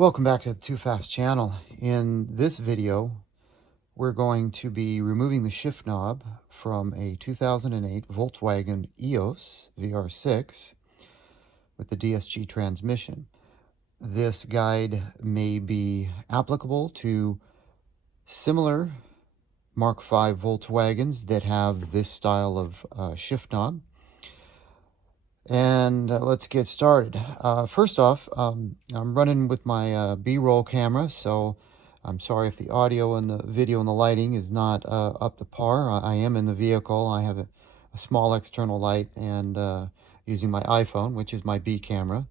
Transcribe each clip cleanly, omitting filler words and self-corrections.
Welcome back to the Too Fast channel. In this video, we're going to be removing the shift knob from a 2008 Volkswagen EOS VR6 with the DSG transmission. This guide may be applicable to similar Mark V Volkswagens that have this style of shift knob. And let's get started. First off, I'm running with my B-roll camera, so I'm sorry if the audio and the video and the lighting is not up to par. I am in the vehicle. I have a small external light and using my iPhone, which is my B camera.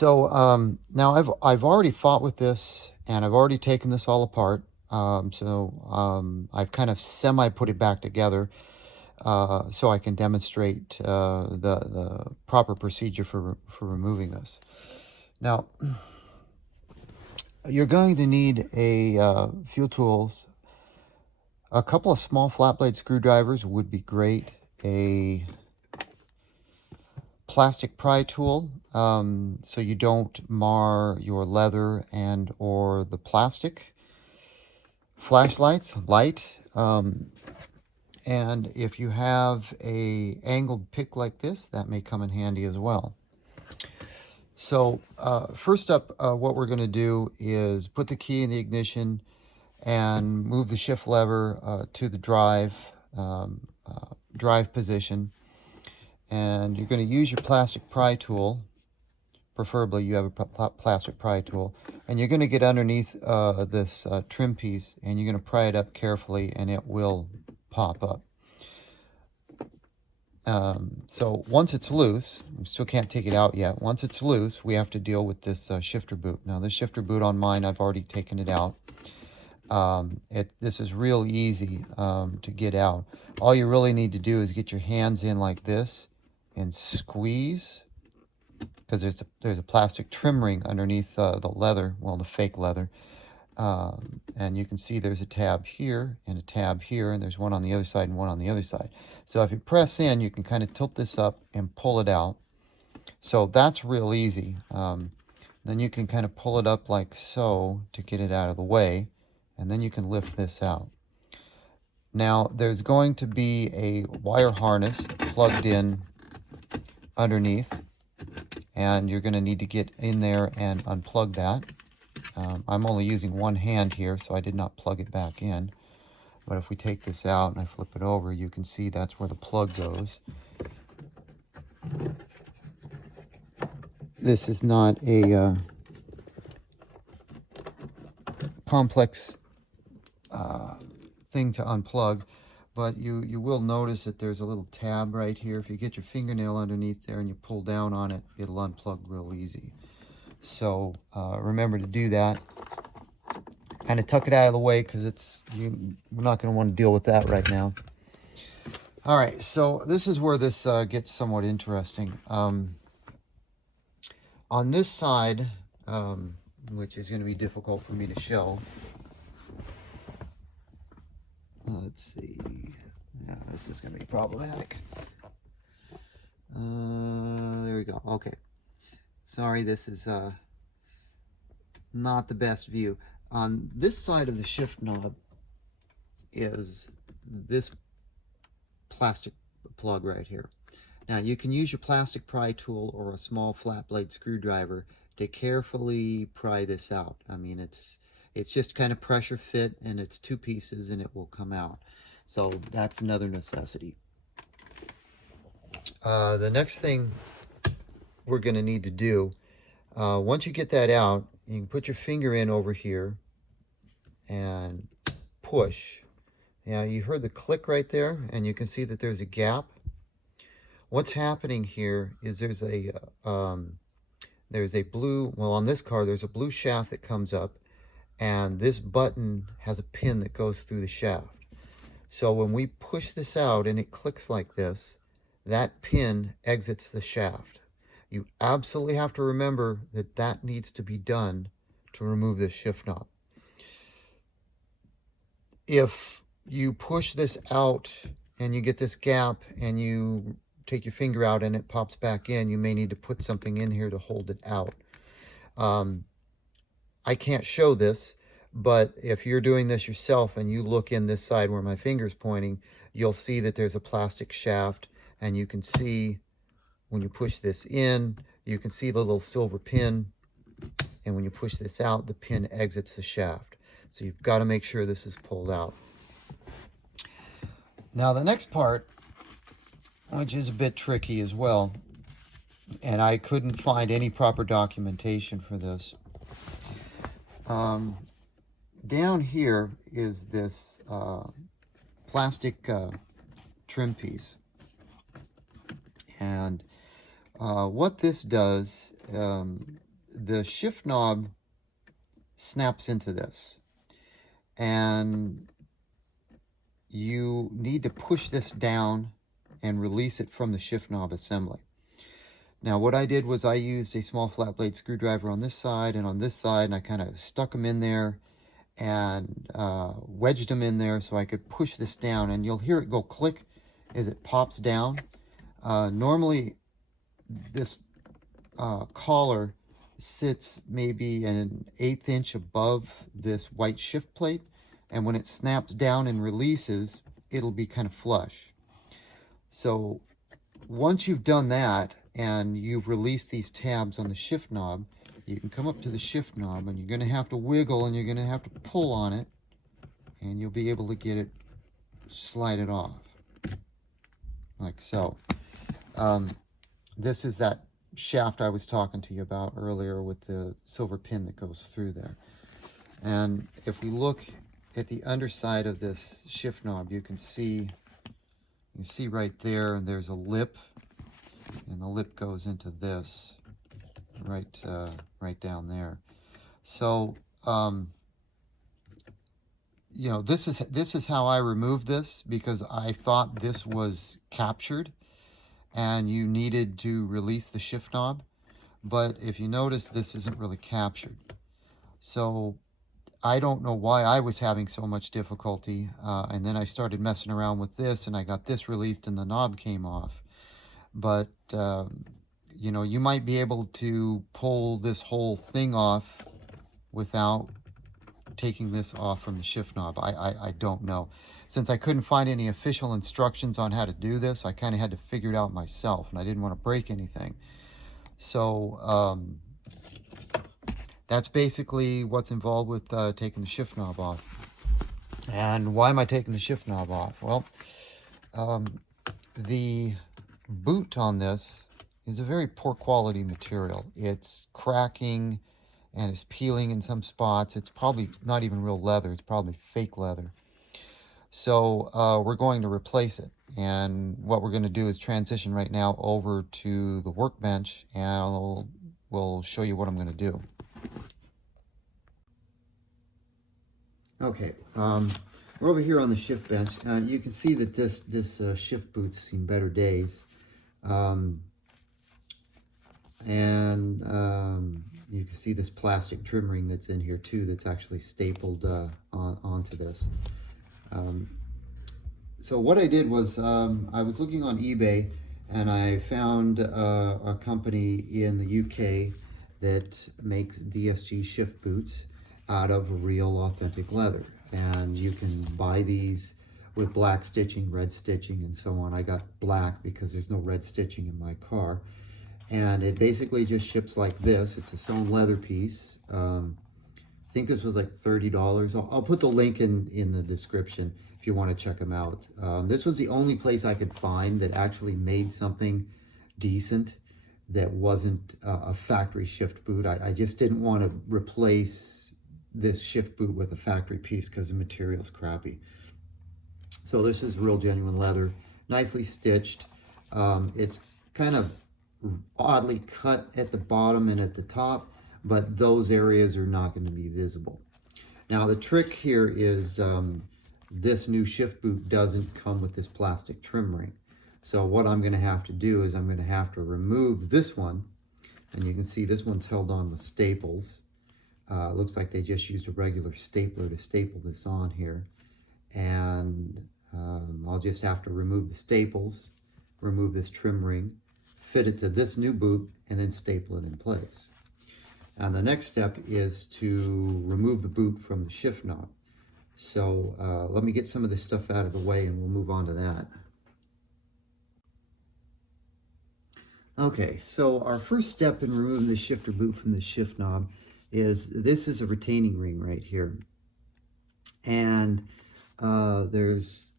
Now I've already fought with this, and I've already taken this all apart. I've kind of semi put it back together. So I can demonstrate the proper procedure for removing this. Now, you're going to need a few tools. A couple of small flat blade screwdrivers would be great. A plastic pry tool, so you don't mar your leather and or the plastic. Flashlights, light. And if you have a angled pick like this, that may come in handy as well. So first up, what we're going to do is put the key in the ignition and move the shift lever to the drive position. And you're going to use your plastic pry tool. Preferably you have a plastic pry tool. And you're going to get underneath this trim piece, and you're going to pry it up carefully, and it will pop up. So once it's loose, we still can't take it out yet. Once it's loose, we have to deal with this shifter boot. Now this shifter boot on mine, I've already taken it out. This is real easy to get out. All you really need to do is get your hands in like this and squeeze, because there's a plastic trim ring underneath the leather, well, the fake leather. And you can see there's a tab here and a tab here, and there's one on the other side and one on the other side. So if you press in, you can kind of tilt this up and pull it out. So that's real easy. Then you can kind of pull it up like so to get it out of the way, and then you can lift this out. Now there's going to be a wire harness plugged in underneath, and you're going to need to get in there and unplug that. I'm only using one hand here, so I did not plug it back in. But if we take this out and I flip it over, you can see that's where the plug goes. This is not a complex thing to unplug, but you will notice that there's a little tab right here. If you get your fingernail underneath there and you pull down on it, it'll unplug real easy. So remember to do that. Kind of tuck it out of the way, because we're not going to want to deal with that right now. All right, so this is where this gets somewhat interesting. On this side, which is going to be difficult for me to show. Let's see. Yeah, this is going to be problematic. There we go. Okay. Sorry, this is not the best view. On this side of the shift knob is this plastic plug right here. Now you can use your plastic pry tool or a small flat blade screwdriver to carefully pry this out. I mean, it's just kind of pressure fit, and it's two pieces and it will come out. So that's another necessity. The next thing we're going to need to do, once you get that out, you can put your finger in over here and push. Now you heard the click right there, and you can see that there's a gap. What's happening here is there's a blue, well, on this car there's a blue shaft that comes up, and this button has a pin that goes through the shaft. So when we push this out and it clicks like this, that pin exits the shaft. You absolutely have to remember that that needs to be done to remove this shift knob. If you push this out and you get this gap and you take your finger out and it pops back in, you may need to put something in here to hold it out. I can't show this, but if you're doing this yourself and you look in this side where my finger's pointing, you'll see that there's a plastic shaft, and you can see when you push this in, you can see the little silver pin, and when you push this out, the pin exits the shaft. So you've got to make sure this is pulled out. Now the next part, which is a bit tricky as well, and I couldn't find any proper documentation for this. Down here is this plastic trim piece, and what this does, the shift knob snaps into this, and you need to push this down and release it from the shift knob assembly. Now what I did was I used a small flat blade screwdriver on this side and on this side, and I kind of stuck them in there and wedged them in there so I could push this down, and you'll hear it go click as it pops down. Normally this collar sits maybe an 1/8 inch above this white shift plate, and when it snaps down and releases, it'll be kind of flush. So once you've done that and you've released these tabs on the shift knob, you can come up to the shift knob, and you're going to have to wiggle, and you're going to have to pull on it, and you'll be able to get it, slide it off like so. This is that shaft I was talking to you about earlier with the silver pin that goes through there. And if we look at the underside of this shift knob, you can see right there, and there's a lip, and the lip goes into this right down there. So you know, this is how I removed this, because I thought this was captured and you needed to release the shift knob, but if you notice, this isn't really captured. So I don't know why I was having so much difficulty, and then I started messing around with this, and I got this released and the knob came off. But you know, you might be able to pull this whole thing off without taking this off from the shift knob. I don't know. Since I couldn't find any official instructions on how to do this, I kind of had to figure it out myself, and I didn't want to break anything. So that's basically what's involved with taking the shift knob off. And why am I taking the shift knob off? Well, the boot on this is a very poor quality material. It's cracking and it's peeling in some spots. It's probably not even real leather. It's probably fake leather. So we're going to replace it. And what we're going to do is transition right now over to the Workbench, and we'll show you what I'm going to do. Okay, we're over here on the shift bench. You can see that this shift boot's seen better days. You can see this plastic trim ring that's in here too, that's actually stapled onto this. So what I did was I was looking on eBay, and I found a company in the UK that makes DSG shift boots out of real authentic leather, and you can buy these with black stitching, red stitching, and so on. I got black because there's no red stitching in my car, and it basically just ships like this. It's a sewn leather piece. I think this was like $30. I'll put the link in the description if you want to check them out. This was the only place I could find that actually made something decent that wasn't a factory shift boot. I just didn't want to replace this shift boot with a factory piece because the material's crappy. So this is real genuine leather, nicely stitched. It's kind of oddly cut at the bottom and at the top, but those areas are not going to be visible. Now the trick here is this new shift boot doesn't come with this plastic trim ring. So what I'm going to have to do is I'm going to have to remove this one, and you can see this one's held on with staples. It looks like they just used a regular stapler to staple this on here, and I'll just have to remove the staples, remove this trim ring, fit it to this new boot, and then staple it in place. And the next step is to remove the boot from the shift knob. So let me get some of this stuff out of the way and we'll move on to that. Okay, so our first step in removing the shifter boot from the shift knob is, this is a retaining ring right here. And there's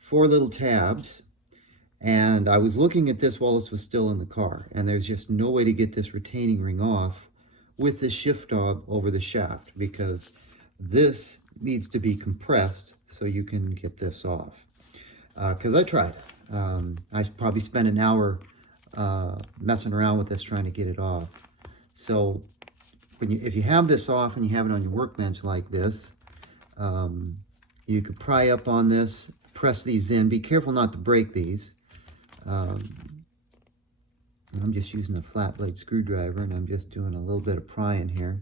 4 little tabs. And I was looking at this while this was still in the car, and there's just no way to get this retaining ring off with the shift knob over the shaft, because this needs to be compressed so you can get this off. Because I tried. I probably spent an hour messing around with this trying to get it off. So if you have this off and you have it on your workbench like this, you could pry up on this, press these in. Be careful not to break these. I'm just using a flat blade screwdriver, and I'm just doing a little bit of prying here.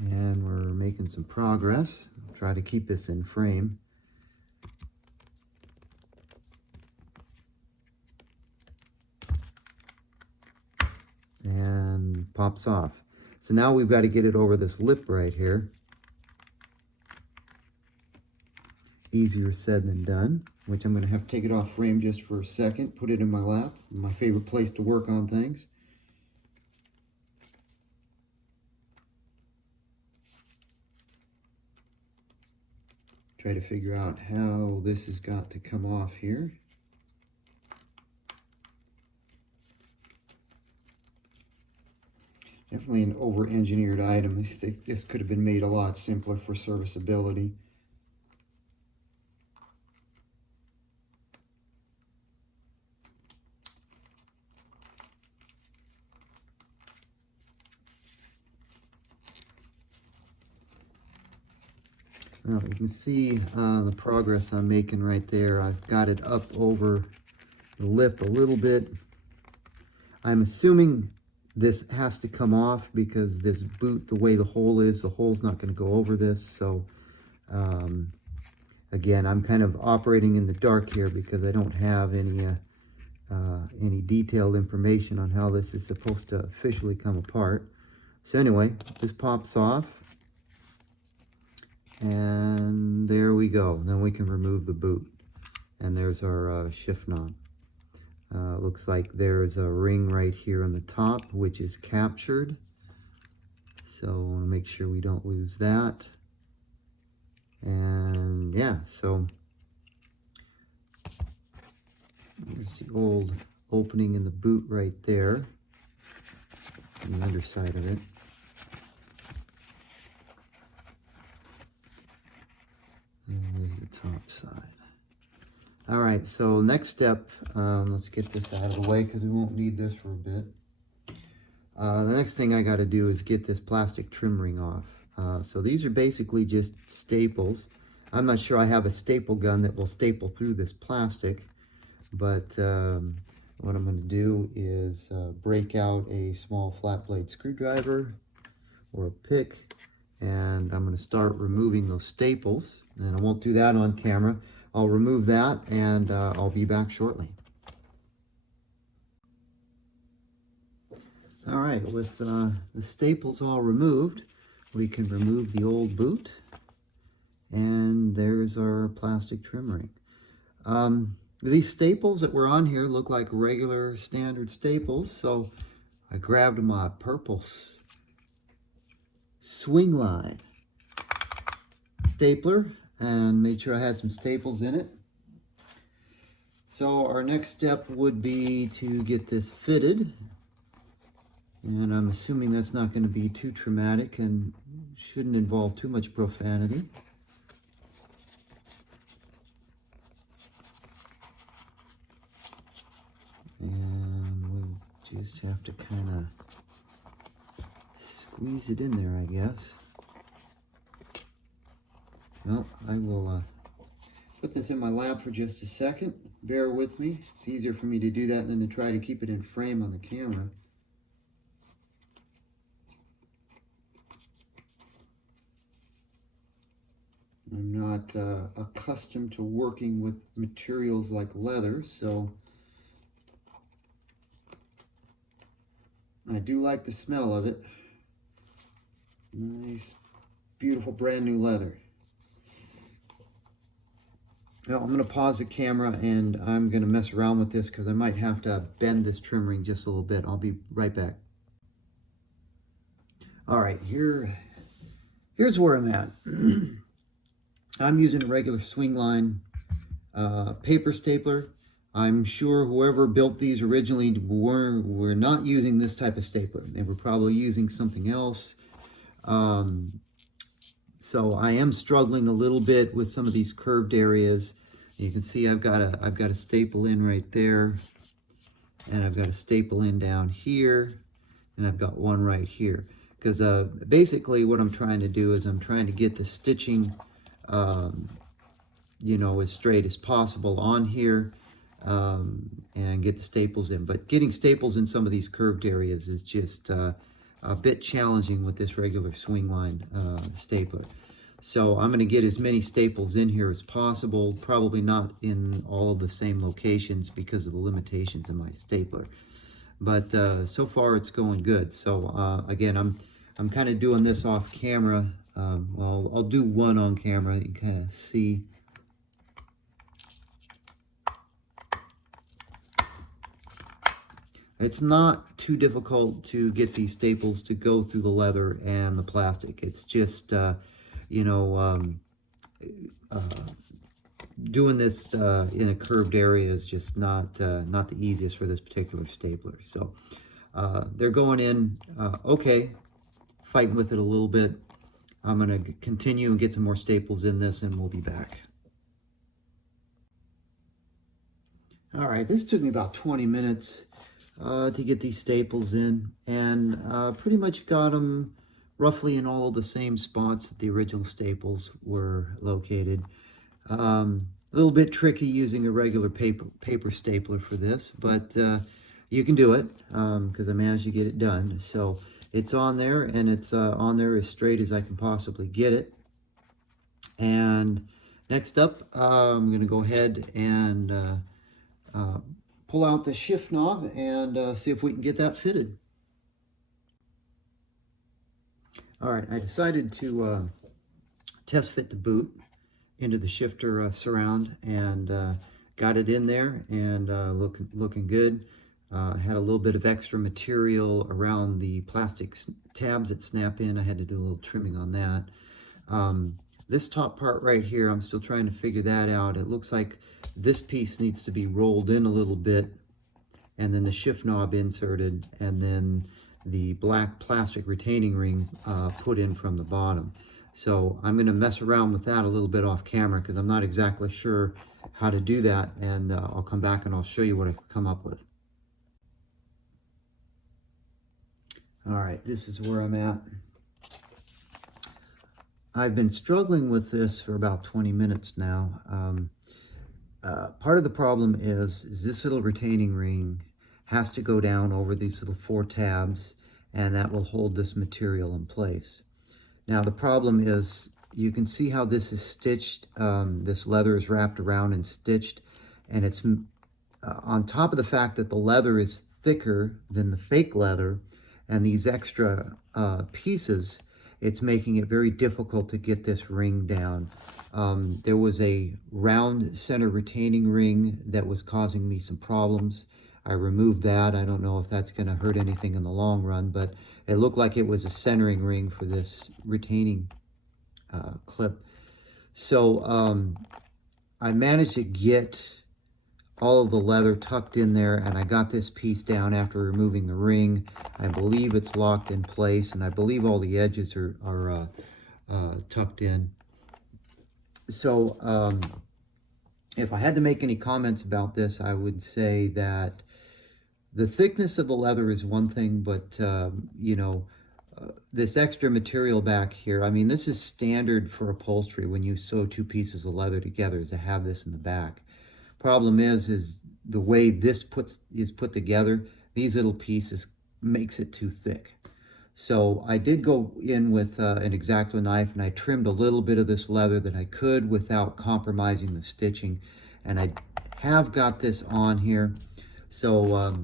And we're making some progress. Try to keep this in frame. And pops off. So now we've got to get it over this lip right here. Easier said than done, which I'm going to have to take it off frame just for a second, put it in my lap, my favorite place to work on things. Try to figure out how this has got to come off here. Definitely an over-engineered item. This could have been made a lot simpler for serviceability. Now you can see the progress I'm making right there. I've got it up over the lip a little bit. I'm assuming this has to come off because this boot, the way the hole is, the hole's not going to go over this. So again, I'm kind of operating in the dark here because I don't have any detailed information on how this is supposed to officially come apart. So anyway, this pops off. And there we go. Then we can remove the boot. And there's our shift knob. Looks like there's a ring right here on the top, which is captured. So I want to make sure we don't lose that. And yeah, so there's the old opening in the boot right there, on the underside of it. And there's the top side. All right, so next step, let's get this out of the way because we won't need this for a bit. The next thing I got to do is get this plastic trim ring off. So these are basically just staples. I'm not sure I have a staple gun that will staple through this plastic, but what I'm going to do is break out a small flat blade screwdriver or a pick, and I'm going to start removing those staples. And I won't do that on camera. I'll remove that, and I'll be back shortly. All right, with the staples all removed, we can remove the old boot, and there's our plastic trim ring. These staples that were on here look like regular standard staples, so I grabbed my purple swing line stapler and made sure I had some staples in it. So our next step would be to get this fitted, and I'm assuming that's not going to be too traumatic and shouldn't involve too much profanity. And we'll just have to kind of squeeze it in there, I guess. Well, I will put this in my lap for just a second. Bear with me. It's easier for me to do that than to try to keep it in frame on the camera. I'm not accustomed to working with materials like leather, so I do like the smell of it. Nice, beautiful, brand new leather. Now I'm going to pause the camera and I'm going to mess around with this because I might have to bend this trim ring just a little bit. I'll be right back. All right, here's where I'm at. I'm using a regular swing line paper stapler. I'm sure whoever built these originally were not using this type of stapler. They were probably using something else. So I am struggling a little bit with some of these curved areas. You can see I've got a staple in right there, and I've got a staple in down here, and I've got one right here. Because basically what I'm trying to do is I'm trying to get the stitching, you know, as straight as possible on here, and get the staples in. But getting staples in some of these curved areas is just a bit challenging with this regular swing line stapler. So I'm going to get as many staples in here as possible, probably not in all of the same locations because of the limitations in my stapler. But so far it's going good. So again, I'm kind of doing this off camera. Well, I'll do one on camera and kind of see. It's not too difficult to get these staples to go through the leather and the plastic. It's just, you know, doing this in a curved area is just not the easiest for this particular stapler. So they're going in okay, fighting with it a little bit. I'm going to continue and get some more staples in this, and we'll be back. All right, this took me about 20 minutes. To get these staples in, and pretty much got them roughly in all the same spots that the original staples were located. A little bit tricky using a regular paper stapler for this, but you can do it because I managed to get it done. So it's on there, and it's on there as straight as I can possibly get it. And next up, I'm going to go ahead and pull out the shift knob and see if we can get that fitted. All right, I decided to test fit the boot into the shifter surround, and got it in there, and looking good. Had a little bit of extra material around the plastic tabs that snap in. I had to do a little trimming on that. This top part right here, I'm still trying to figure that out. It looks like this piece needs to be rolled in a little bit, and then the shift knob inserted, and then the black plastic retaining ring put in from the bottom. So I'm going to mess around with that a little bit off camera because I'm not exactly sure how to do that, and I'll come back and I'll show you what I've come up with. All right, this is where I'm at. I've been struggling with this for about 20 minutes now. Part of the problem is this little retaining ring has to go down over these little 4 tabs, and that will hold this material in place. Now the problem is, you can see how this is stitched. This leather is wrapped around and stitched, and it's on top of the fact that the leather is thicker than the fake leather, and these extra pieces, it's making it very difficult to get this ring down. There was a round center retaining ring that was causing me some problems. I removed that. I don't know if that's going to hurt anything in the long run, but it looked like it was a centering ring for this retaining clip. So I managed to get all of the leather tucked in there, and I got this piece down after removing the ring. I believe it's locked in place, and I believe all the edges are tucked in. So if I had to make any comments about this, I would say that the thickness of the leather is one thing, but you know, this extra material back here, I mean, this is standard for upholstery when you sew 2 pieces of leather together, is to have this in the back. Problem is the way this is put together, these little pieces makes it too thick. So I did go in with an X-Acto knife, and I trimmed a little bit of this leather that I could without compromising the stitching. And I have got this on here. So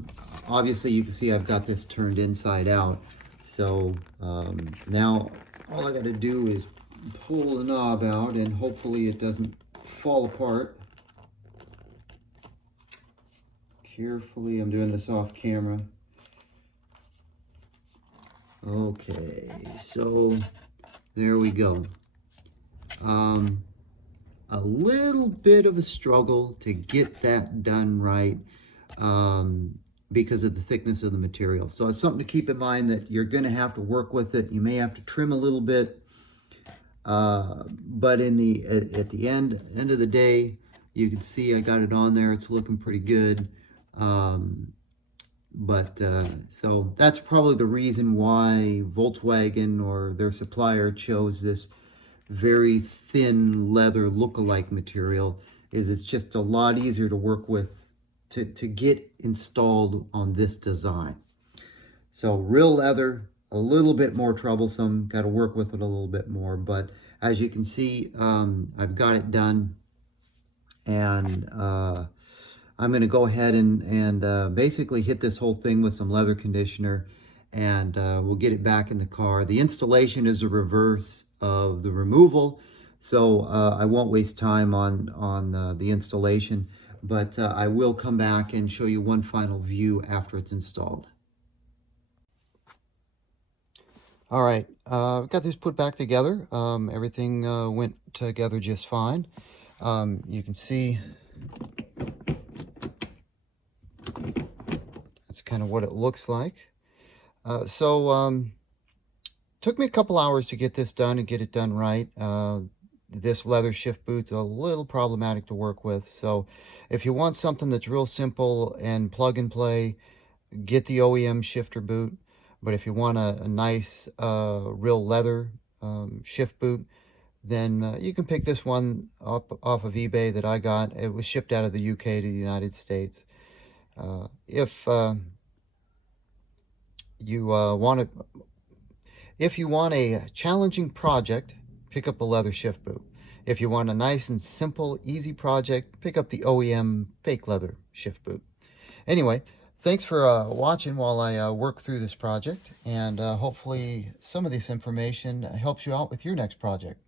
obviously you can see I've got this turned inside out. So now all I got to do is pull the knob out, and hopefully it doesn't fall apart. Carefully, I'm doing this off camera. Okay, so there we go. A little bit of a struggle to get that done right because of the thickness of the material. So it's something to keep in mind, that you're going to have to work with it. You may have to trim a little bit, but at the end of the day, you can see I got it on there. It's looking pretty good. So that's probably the reason why Volkswagen or their supplier chose this very thin leather look-alike material, is it's just a lot easier to work with to get installed on this design. So real leather, a little bit more troublesome, got to work with it a little bit more, but as you can see, I've got it done, and I'm going to go ahead and basically hit this whole thing with some leather conditioner, and we'll get it back in the car. The installation is a reverse of the removal, so I won't waste time on the installation, but I will come back and show you one final view after it's installed. All right, I've got this put back together. Everything went together just fine. You can see that's kind of what it looks like. Took me a couple hours to get this done and get it done right. This leather shift boot's a little problematic to work with. So if you want something that's real simple and plug and play, get the OEM shifter boot. But if you want a nice real leather shift boot, then you can pick this one up off of eBay that I got. It was shipped out of the UK to the United States. If you want a challenging project, pick up the leather shift boot. If you want a nice and simple, easy project, pick up the OEM fake leather shift boot. Anyway, thanks for watching while I work through this project, and hopefully some of this information helps you out with your next project.